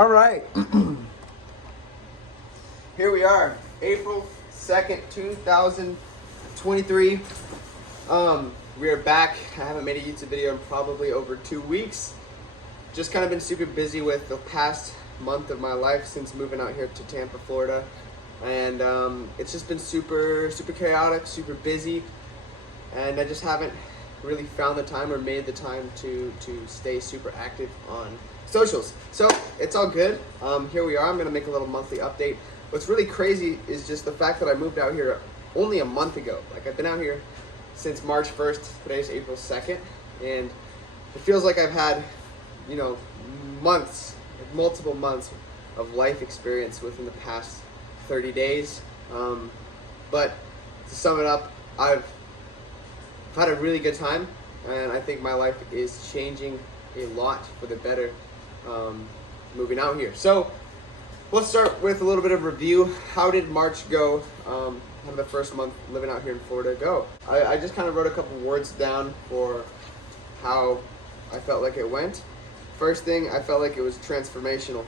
All right. Here we are, April 2nd, 2023. We are back. I haven't made a YouTube video in probably over 2 weeks. Just kind of been super busy with the past month of my life since moving out here to Tampa, Florida. And it's just been super chaotic, super busy. And I just haven't really found the time or made the time to stay super active on socials. So it's all good. Here we are. I'm gonna make a little monthly update. What's really crazy is just the fact that I moved out here only a month ago. Like, I've been out here since March 1st. Today's April 2nd, and it feels like I've had, you know, months, like multiple months of life experience within the past 30 days. But to sum it up, I've had a really good time, and I think my life is changing a lot for the better moving out here. So let's start with a little bit of review. How did March go? How did the first month living out here in Florida go? I just kind of wrote a couple words down for how I felt like it went. First thing, I felt like it was transformational.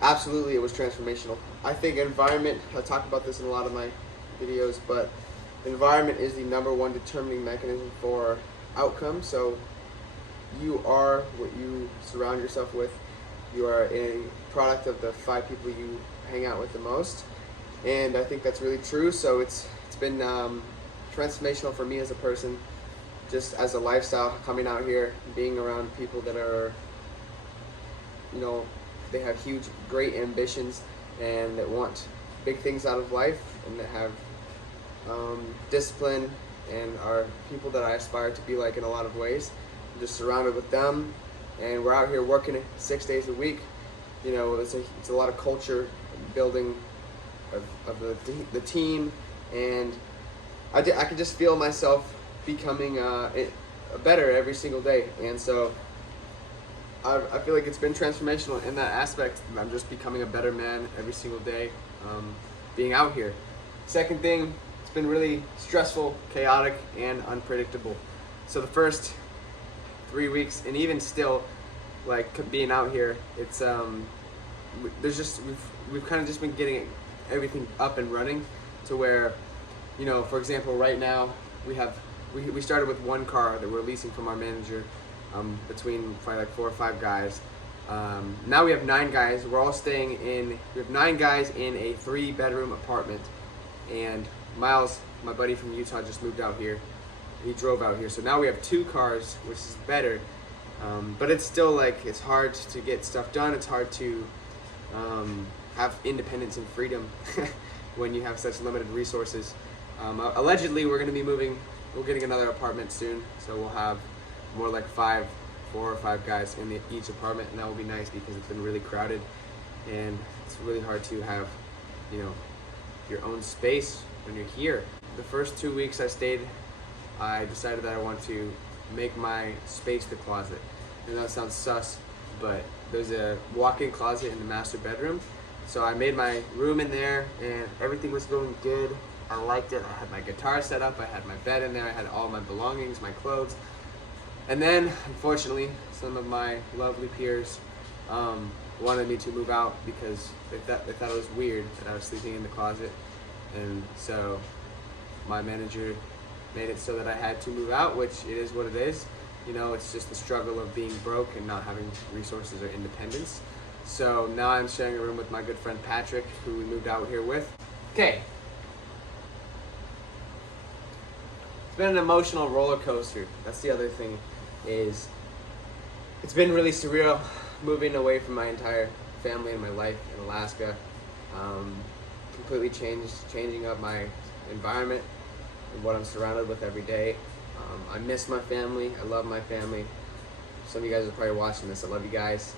Absolutely, it was transformational. I think environment, I talk about this in a lot of my videos, but environment is the #1 determining mechanism for outcome. So you are what you surround yourself with. You are a product of the 5 people you hang out with the most, and I think that's really true. So it's been transformational for me as a person, just as a lifestyle, coming out here, being around people that are, you know, they have huge, great ambitions and that want big things out of life, and that have discipline and are people that I aspire to be like in a lot of ways. I'm just surrounded with them, and we're out here working 6 days a week. You know, it's a lot of culture building of the team, and I could just feel myself becoming better every single day. And so I feel like it's been transformational in that aspect. I'm just becoming a better man every single day being out here. Second thing, it's been really stressful, chaotic, and unpredictable. So the first 3 weeks, and even still, like, being out here, it's we've kind of just been getting everything up and running to where, you know, for example, right now we started with 1 car that we're leasing from our manager, between probably like 4 or 5 guys. Now we have 9 guys. We're all staying in. We have 9 guys in a 3-bedroom apartment, and Miles, my buddy from Utah, just moved out here. He drove out here, so now we have 2 cars, which is better. But it's still, like, it's hard to get stuff done. It's hard to have independence and freedom when you have such limited resources. Allegedly, we're getting another apartment soon, so we'll have more like 4 or 5 guys in each apartment, and that will be nice because it's been really crowded, and it's really hard to have, you know, your own space when you're here. The first 2 weeks I stayed, I decided that I want to make my space the closet. And that sounds sus, but there's a walk-in closet in the master bedroom. So I made my room in there, and everything was going good. I liked it. I had my guitar set up, I had my bed in there, I had all my belongings, my clothes. And then, unfortunately, some of my lovely peers wanted me to move out because they thought it was weird that I was sleeping in the closet. And so my manager made it so that I had to move out, which it is what it is. You know, it's just the struggle of being broke and not having resources or independence. So now I'm sharing a room with my good friend Patrick, who we moved out here with. Okay. It's been an emotional roller coaster. That's the other thing, is it's been really surreal moving away from my entire family and my life in Alaska. Completely changing up my environment and what I'm surrounded with every day. I miss my family. I love my family. Some of you guys are probably watching this. I love you guys.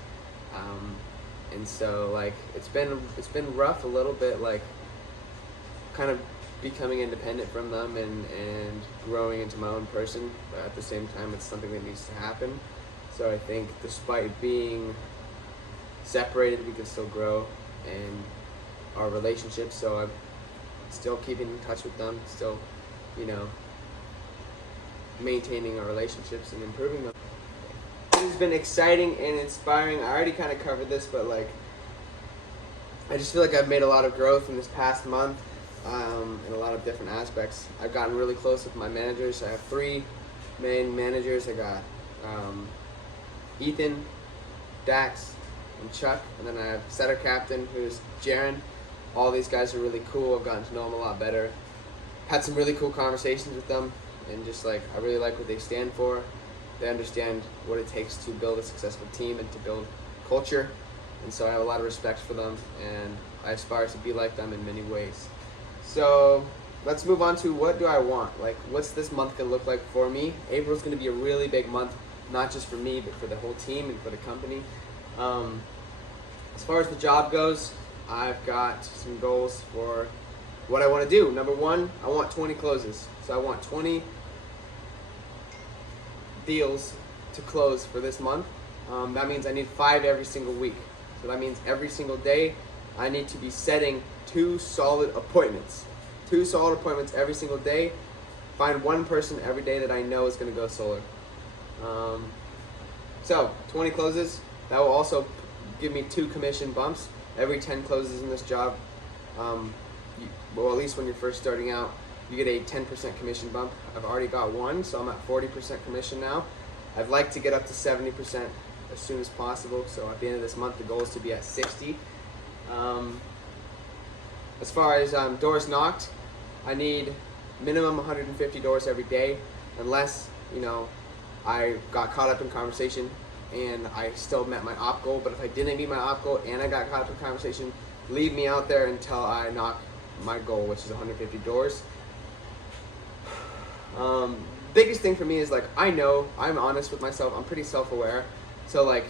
And so, like, it's been rough a little bit, like, kind of becoming independent from them and growing into my own person. But at the same time, it's something that needs to happen. So I think despite being separated, we can still grow in our relationship. So I'm still keeping in touch with them, still, you know, maintaining our relationships and improving them. has been exciting and inspiring. I already kind of covered this, but like, I just feel like I've made a lot of growth in this past month in a lot of different aspects. I've gotten really close with my managers. I have 3 main managers. I got Ethan, Dax, and Chuck, and then I have setter captain, who's Jaron. All these guys are really cool. I've gotten to know them a lot better. Had some really cool conversations with them, and just like, I really like what they stand for. They understand what it takes to build a successful team and to build culture, and so I have a lot of respect for them, and I aspire to be like them in many ways. So let's move on to what do I want? Like, what's this month gonna look like for me? April's gonna be a really big month, not just for me, but for the whole team and for the company. As far as the job goes, I've got some goals for what I want to do. Number 1, I want 20 closes. So I want 20 deals to close for this month. That means I need 5 every single week. So that means every single day I need to be setting 2 solid appointments. 2 solid appointments every single day. Find 1 person every day that I know is going to go solar. So 20 closes. That will also give me 2 commission bumps every 10 closes in this job. Well, at least when you're first starting out, you get a 10% commission bump. I've already got 1, so I'm at 40% commission now. I'd like to get up to 70% as soon as possible. So at the end of this month, the goal is to be at 60. As far as doors knocked, I need minimum 150 doors every day, unless, you know, I got caught up in conversation and I still met my op goal. But if I didn't meet my op goal and I got caught up in conversation, leave me out there until I knock my goal, which is 150 doors. Biggest thing for me is, like, I know, I'm honest with myself, I'm pretty self-aware. So like,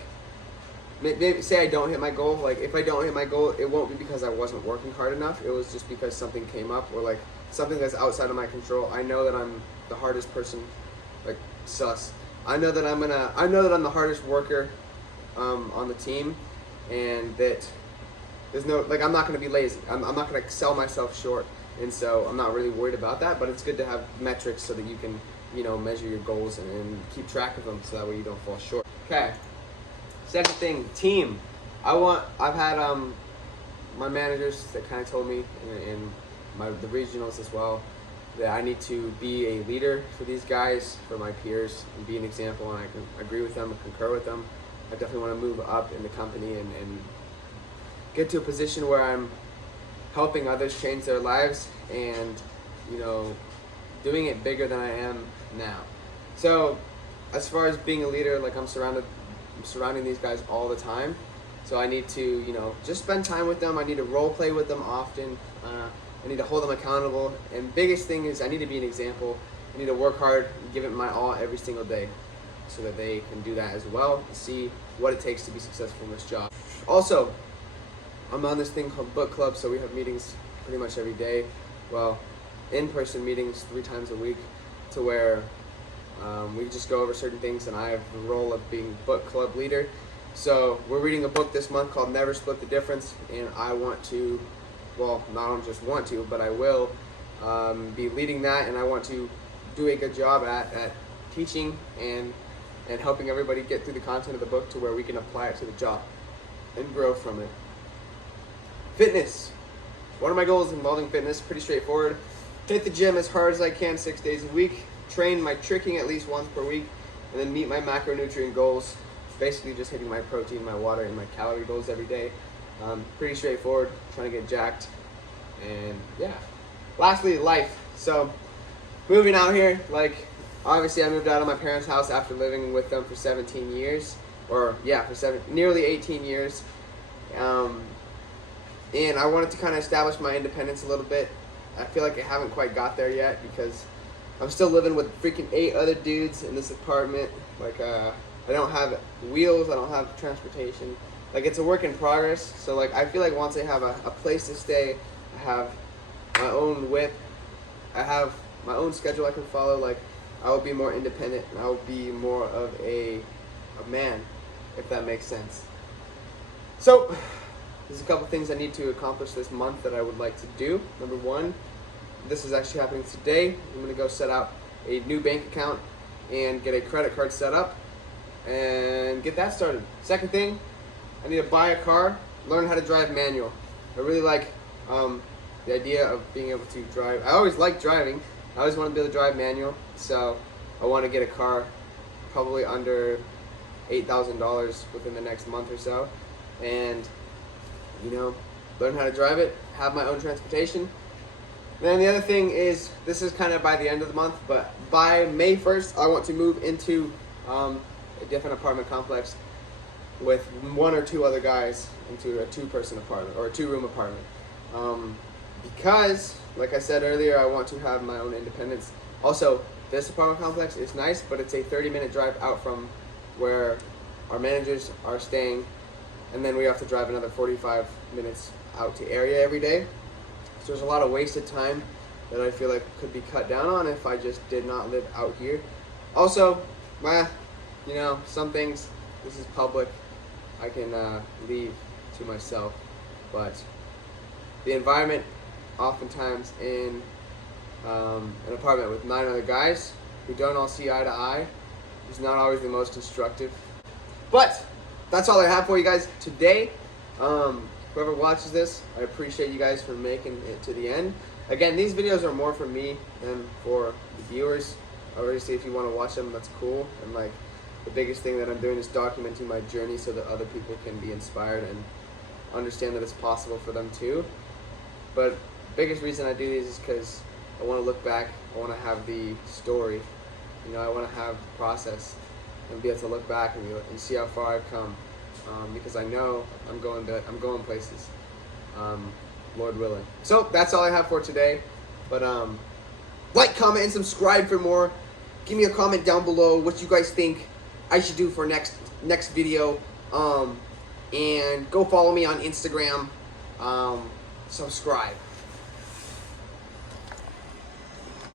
maybe say I don't hit my goal, like if I don't hit my goal, it won't be because I wasn't working hard enough. It was just because something came up, or like something that's outside of my control. I know that I'm the hardest person, like sus. I know that I'm the hardest worker on the team, and that there's no, like, I'm not gonna be lazy. I'm not gonna sell myself short, and so I'm not really worried about that. But it's good to have metrics so that you can, you know, measure your goals and keep track of them, so that way you don't fall short. Okay. Second thing, team. I've had my managers that kind of told me, and the regionals as well, that I need to be a leader for these guys, for my peers, and be an example. And I can agree with them and concur with them. I definitely want to move up in the company and get to a position where I'm helping others change their lives, and, you know, doing it bigger than I am now. So as far as being a leader, like, I'm surrounding these guys all the time. So I need to, you know, just spend time with them. I need to role play with them often. I need to hold them accountable. And biggest thing is I need to be an example. I need to work hard and give it my all every single day, so that they can do that as well, and see what it takes to be successful in this job. Also, I'm on this thing called Book Club, so we have meetings pretty much every day. Well, in-person meetings 3 times a week, to where we just go over certain things, and I have the role of being book club leader. So we're reading a book this month called Never Split the Difference, and I want to, well, not just want to, but I will be leading that, and I want to do a good job at teaching and helping everybody get through the content of the book to where we can apply it to the job and grow from it. Fitness. One of my goals involving fitness, pretty straightforward. Hit the gym as hard as I can 6 days a week. Train my tricking at least once per week, and then meet my macronutrient goals. Basically just hitting my protein, my water, and my calorie goals every day. Pretty straightforward, trying to get jacked. And yeah. Lastly, life. So moving out here, like, obviously I moved out of my parents' house after living with them for 17 years. Or yeah, for nearly 18 years. And I wanted to kind of establish my independence a little bit. I feel like I haven't quite got there yet, because I'm still living with freaking 8 other dudes in this apartment. Like, I don't have wheels, I don't have transportation. Like, it's a work in progress. So like, I feel like once I have a place to stay, I have my own whip, I have my own schedule I can follow, like, I will be more independent, and I will be more of a man, if that makes sense. So there's a couple things I need to accomplish this month that I would like to do. Number 1, this is actually happening today. I'm going to go set up a new bank account and get a credit card set up. and get that started. Second thing, I need to buy a car, learn how to drive manual. I really like the idea of being able to drive. I always liked driving. I always wanted to be able to drive manual, so I want to get a car probably under $8,000 within the next month or so, and learn how to drive it, have my own transportation. Then the other thing is, this is kind of by the end of the month, but by May 1st, I want to move into a different apartment complex with one or two other guys into a two-person apartment or a two-room apartment. Because, like I said earlier, I want to have my own independence. Also, this apartment complex is nice, but it's a 30-minute drive out from where our managers are staying, and then we have to drive another 45 minutes out to area every day. So there's a lot of wasted time that I feel like could be cut down on if I just did not live out here. Also, some things, this is public, I can leave to myself, but the environment oftentimes in an apartment with 9 other guys who don't all see eye to eye is not always the most instructive. But that's all I have for you guys today. Whoever watches this, I appreciate you guys for making it to the end. Again, these videos are more for me than for the viewers. Obviously, if you want to watch them, that's cool. And the biggest thing that I'm doing is documenting my journey so that other people can be inspired and understand that it's possible for them too. But the biggest reason I do these is because I want to look back. I want to have the story. I want to have the process and be able to look back and see how far I've come. Because I know I'm going places, Lord willing. So that's all I have for today. But like, comment, and subscribe for more. Give me a comment down below what you guys think I should do for next video. And go follow me on Instagram. Subscribe.